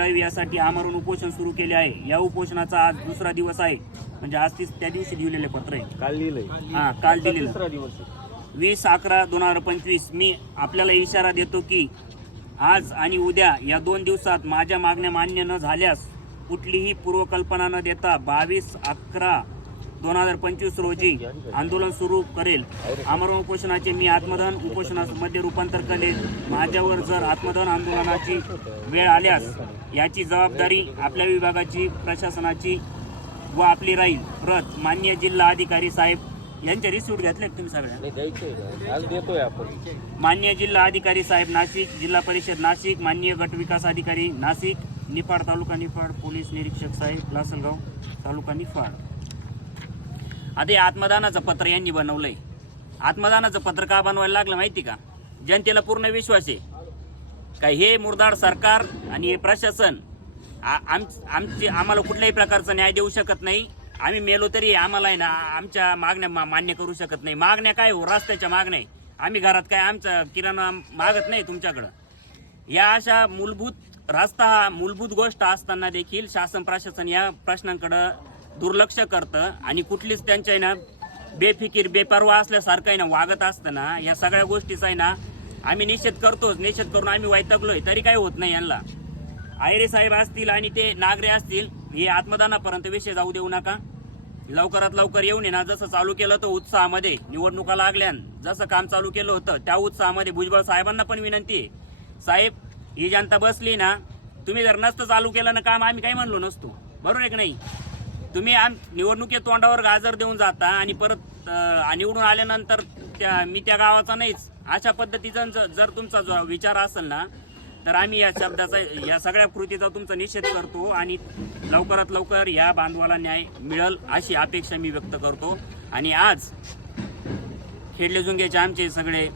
मिळावी यासाठी आमरण उपोषण सुरू केले आहे। या उपोषणाचा आज दुसरा दिवस आहे, म्हणजे आज त्या दिवशी दिलेले पत्र आहे, काल लिहिलंय। हा काल दिलेलं दुसरा दिवस 20/11/2025। मी आपल्याला इशारा देतो की आज आणि उद्या या 2 दिवसात माझ्या मागण्या मान्य न झाल्यास कुठलीही पूर्वकल्पना न देता 22/11/2025 रोजी आंदोलन सुरू करेल। आमरण उपोषणाचे मी आत्मदहन उपोषणामध्ये रूपांतर करेल। माझ्यावर जर आत्मदहन आंदोलनाची वेळ आल्यास याची जबाबदारी आपल्या विभागाची, प्रशासनाची व आपली राहील। प्रत माननीय जिल्हा अधिकारी साहेब यांचे रिसिप्ट घेतले तुम्ही सगळ्या? आज देतोय आपण। माननीय जिल्हा अधिकारी साहेब नाशिक, जिल्हा परिषद नाशिक, माननीय गट विकास अधिकारी नाशिक, निफाड तालुका निफाड, पोलीस निरीक्षक साहेब लासलगाव तालुका निफाड। आता हे आत्मदानाचं पत्र यांनी बनवलंय। आत्मदानाचं पत्र का बनवायला लागलं माहिती का? जनतेला पूर्ण विश्वास आहे का हे मुरदाड सरकार आणि हे प्रशासन आम्हाला कुठल्याही प्रकारचा न्याय देऊ शकत नाही। आम्ही मेलो तरी आम्हाला आहे ना आमच्या मागण्या मान्य करू शकत नाही। मागण्या काय हो, रस्त्याच्या मागण्या। आम्ही घरात काय आमचा किराणा मागत नाही तुमच्याकडं। या अशा रस्ता हा मूलभूत गोष्ट असताना देखील शासन प्रशासन या प्रश्नांकडे दुर्लक्ष करतं आणि कुठलीच त्यांच्या ना बेफिकीर बेपर्वा असल्यासारखं आहे ना वागत असताना या सगळ्या गोष्टीचा आहे ना आम्ही निषेध करतोच। निषेध करून आम्ही वैतागलोय तरी काही होत नाही। यांना आयरे साहेब असतील आणि ते नागरे असतील, हे आत्मदानापर्यंत विषय जाऊ देऊ नका। लवकरात लवकर येऊन ना जसं चालू केलं होतं उत्साहामध्ये, निवडणुका लागल्यान जसं काम चालू केलं होतं त्या उत्साहामध्ये भुजबळ साहेबांना पण विनंती आहे, साहेब ही जनता बसली ना, तुम्ही जर नसतं चालू केलं ना काम आम्ही काही म्हणलो नसतो, बरोबर आहे की नाही? तुम्ही निवडणुकीत तोंडावर गाजर देऊन जाता आणि परत निवडून आल्यानंतर मी त्या गावाचा नाहीच अशा पद्धतीचा जर तुमचा जो विचार असेल ना तर आम्ही या शब्दाचा, या सगळ्या कृतीचा तुमचा निषेध करतो आणि लवकरात लवकर या बांधवाला न्याय मिळेल अशी अपेक्षा मी व्यक्त करतो। आणि आज खेडले जुंगेचे आमचे सगळे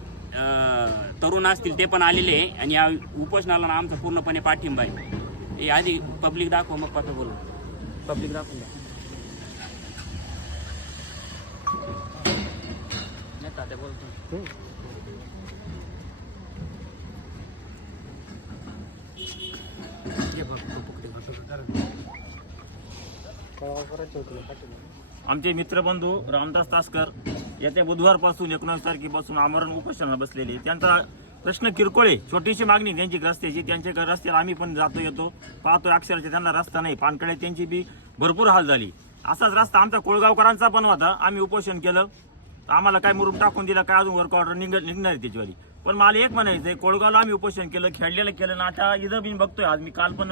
तरुण असतील ते पण आलेले आहे आणि या उपोषणाला आमचा पूर्णपणे पाठिंबा आहे। हे आधी पब्लिक दाखव मग पत्र बोलू। पब्लिक दाखवून द्या। नाही तात्या बोलतो। आमचे मित्रबंधू रामदास तासकर येत्या बुधवारपासून 19 तारखेपासून आमरण उपोषणाला बसलेले। त्यांचा प्रश्न किरकोळ आहे, छोटीशी मागणी त्यांची रस्त्याची। त्यांच्या रस्त्याला आम्ही पण जातो येतो, पाहतो अक्षरशः त्यांना रस्ता नाही। पानकडे त्यांची बी भरपूर हाल झाली। असाच रस्ता आमचा कोळगावकरांचा पण होता, आम्ही उपोषण केलं, आम्हाला काय मुरुम टाकून दिला, काय अजून वर्क ऑर्डर निघणार आहे त्याच्यावाली। पण मला एक म्हणायचं आहे, कोळगावला आम्ही उपोषण केलं, खेळलेलं केलं ना, आता इथं बी बघतोय आज मी काल पण